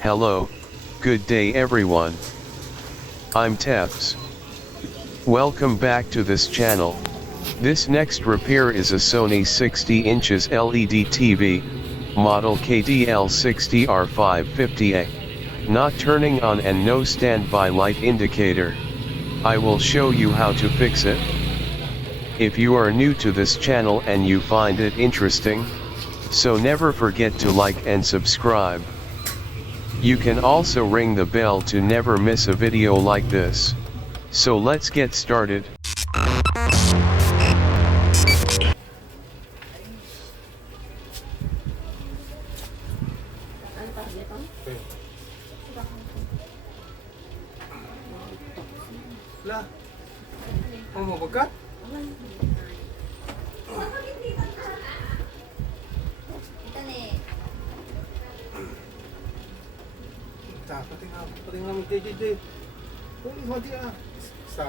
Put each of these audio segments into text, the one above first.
Hello, good day everyone. I'm Teps. Welcome back to this channel. This next repair is a Sony 60 inches LED TV, model KDL60R550A. Not turning on and no standby light indicator. I will show you how to fix it. If you are new to this channel and you find it interesting, so never forget to like and subscribe. You can also ring the bell to never miss a video like this. So let's get started. Lah, mau mabagat? Pating lang JJ. Hindi na. Sa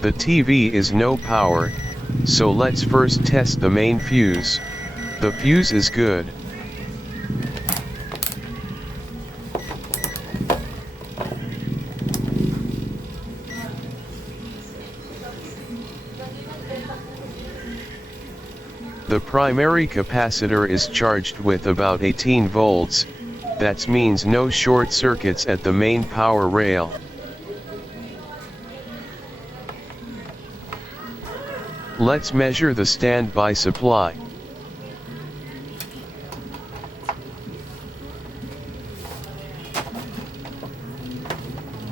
The TV is no power, so let's first test the main fuse. The fuse is good. The primary capacitor is charged with about 18 volts, that means no short circuits at the main power rail. Let's measure the standby supply.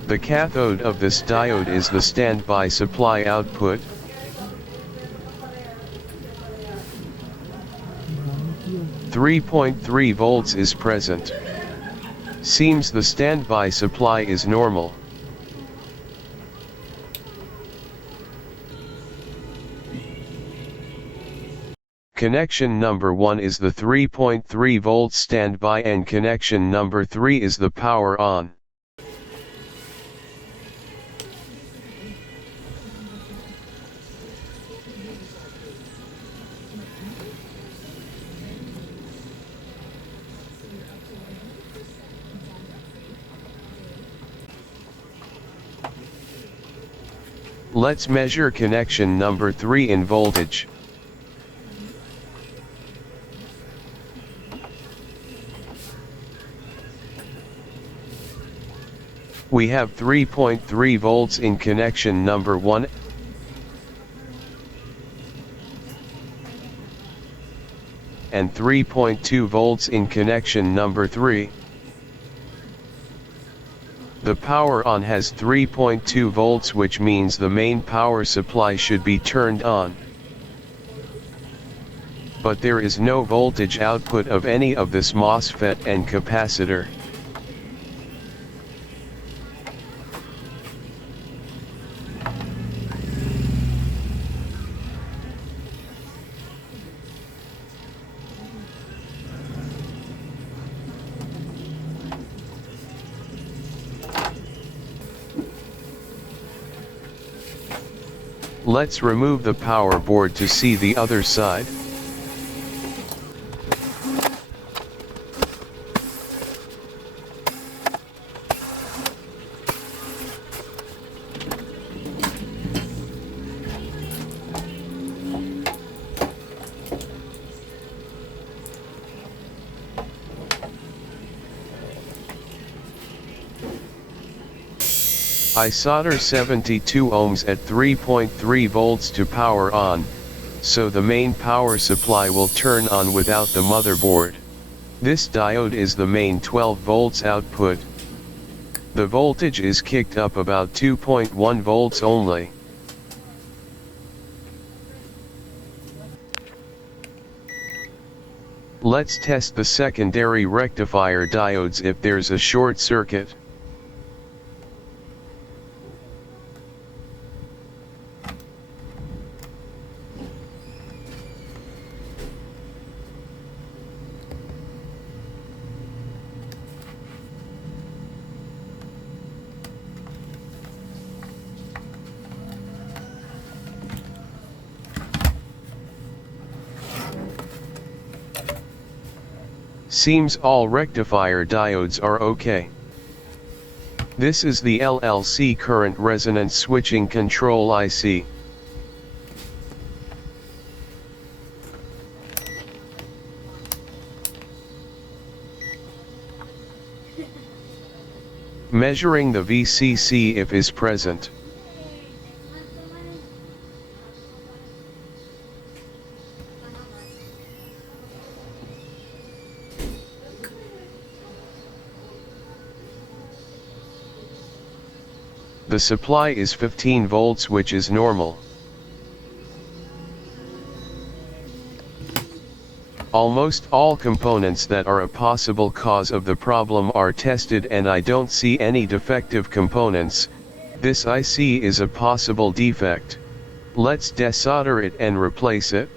The cathode of this diode is the standby supply output. .3 volts is present. Seems the standby supply is normal. Connection number 1 is the 3.3 volts standby and connection number 3 is the power on. Let's measure connection number 3 in voltage. We have 3.3 volts in connection number 1 and 3.2 volts in connection number 3. The power on has 3.2 volts, which means the main power supply should be turned on. But there is no voltage output of any of this MOSFET and capacitor. Let's remove the power board to see the other side. I solder 72 ohms at 3.3 volts to power on, so the main power supply will turn on without the motherboard. This diode is the main 12 volts output. The voltage is kicked up about 2.1 volts only. Let's test the secondary rectifier diodes if there's a short circuit. Seems all rectifier diodes are okay. This is the LLC current resonance switching control IC. Measuring the VCC if is present. The supply is 15 volts, which is normal. Almost all components that are a possible cause of the problem are tested and I don't see any defective components. This IC is a possible defect. Let's desolder it and replace it.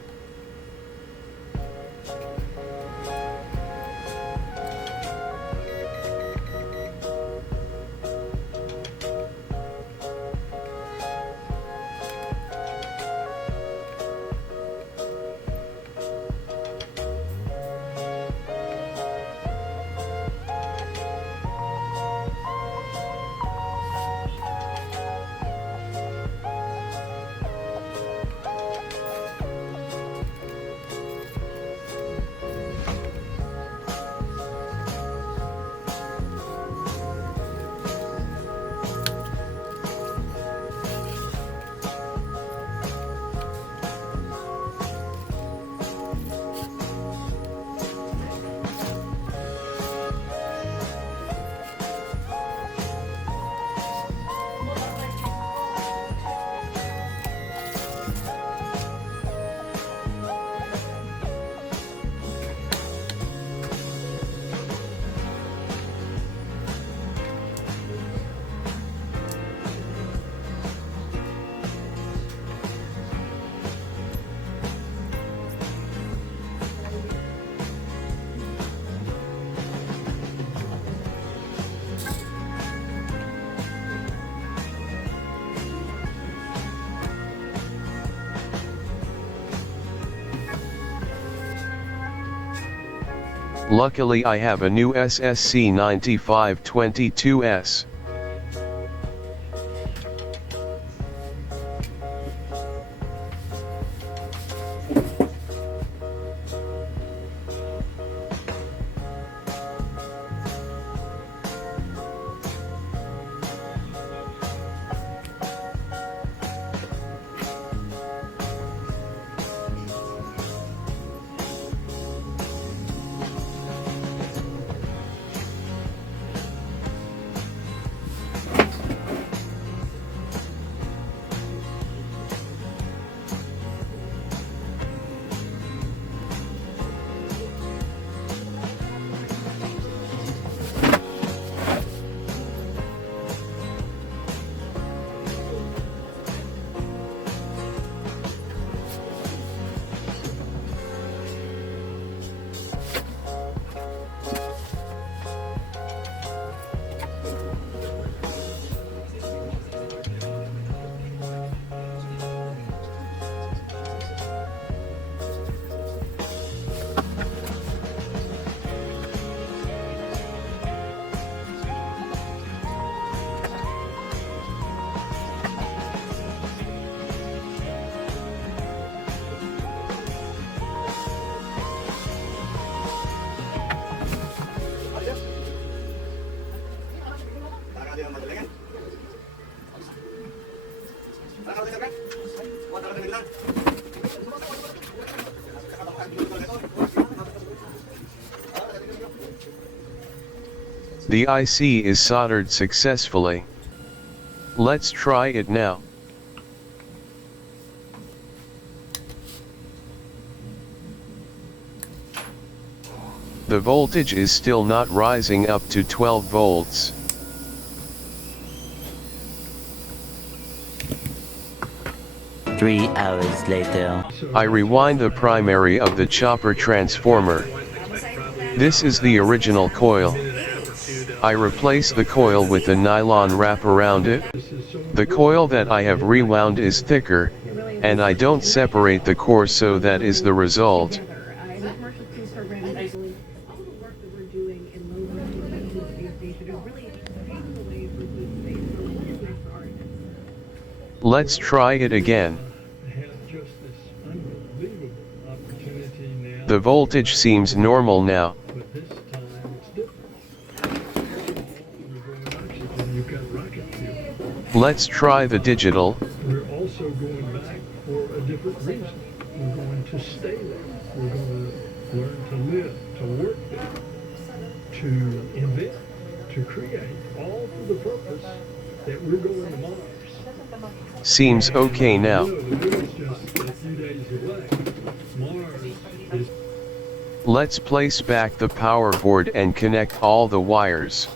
Luckily I have a new SSC 9522S. The IC is soldered successfully. Let's try it now. The voltage is still not rising up to 12 volts. Three hours later. I rewind the primary of the chopper transformer. This is the original coil. I replace the coil with a nylon wrap around it. The coil that I have rewound is thicker, and I don't separate the core, so that is the result. Let's try it again. The voltage seems normal now. Let's try the digital. We're also going back for a different reason. We're going to stay there. We're going to learn to live, to work there, to invent, to create, all for the purpose that we're going to Mars. Seems okay now. The moon's just a few days away. Mars is... Let's place back the power board and connect all the wires.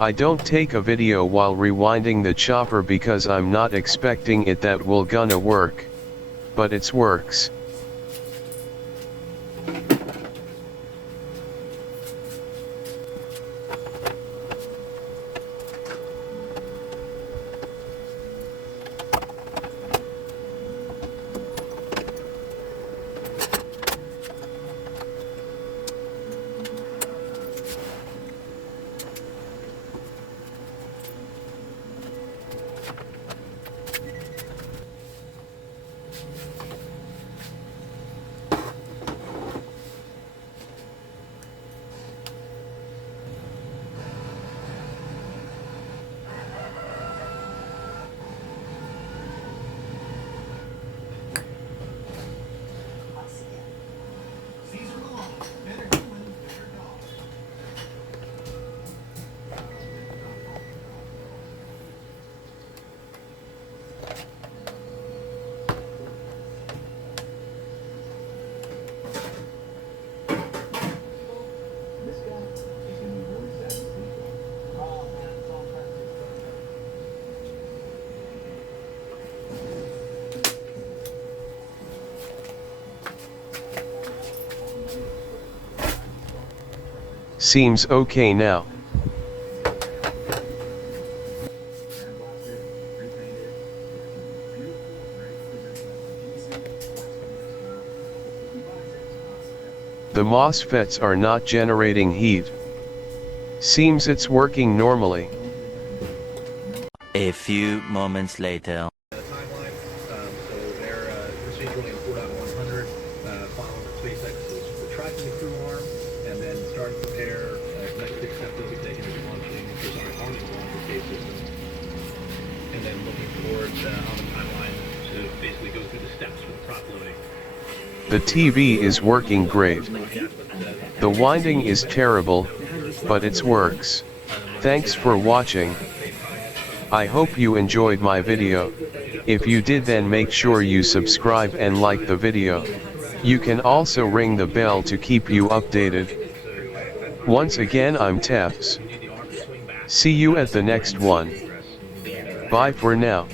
I don't take a video while rewinding the chopper because I'm not expecting it that will gonna work. But it works. Seems okay now. The MOSFETs are not generating heat. Seems it's working normally. A few moments later. Timeline, so they're procedurally in 4.100, following SpaceX's tracking the crew arm, and then starting to prepare next big step they'll be taking is launching the Army launch escape system, and then looking forward on the timeline to basically go through the steps with prop loading. The TV is working great. The winding is terrible, but it works. Thanks for watching. I hope you enjoyed my video. If you did, then make sure you subscribe and like the video. You can also ring the bell to keep you updated. Once again, I'm Tefs. See you at the next one. Bye for now.